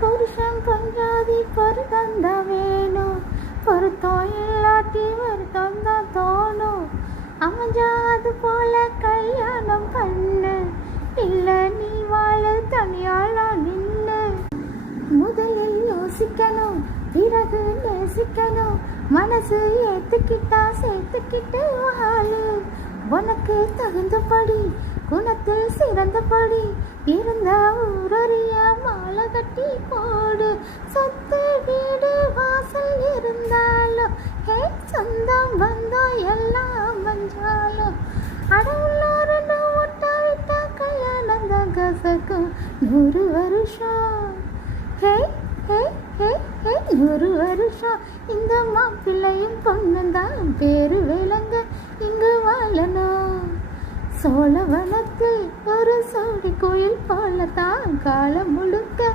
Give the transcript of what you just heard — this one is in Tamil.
புருஷன் பஞ்சாதி பொருத்தந்த வேணும், பொருத்தம் இல்லாட்டி வருத்தம் தான் தோணும். அமைஞ்சா அது போல கல்யாணம் பண்ணு, இல்ல நீ வாழ தனியாளா நின்னு. முதலில் யோசிக்கணும், பிறகு நேசிக்கணும், மனசு ஏத்துக்கிட்டா சேர்த்துக்கிட்டு வாழு. உனக்கு தகுந்தபடி குணத்தில் சிறந்தபடி இருந்த ஊரறிய மாலை கட்டி போடு. சொத்து வீடு வாசல் இருந்தாலும் சொந்தம் பந்தம் எல்லாம் மஞ்சாலும் அடவுள்ளோரு ஒட்ட விட்டா கல்யாணம் தான் கசக்கும் 100 வருஷம். ஹே ஹே ஹே ஹே 100 வருஷம் இந்த மாப்பிள்ளையும் பொண்ணுந்தான் பேரு விளங்க இங்கு வாழணும். சோழவனத்தில் ஒரு சோடி கோயில் போலத்தான் காலம் முழுக்க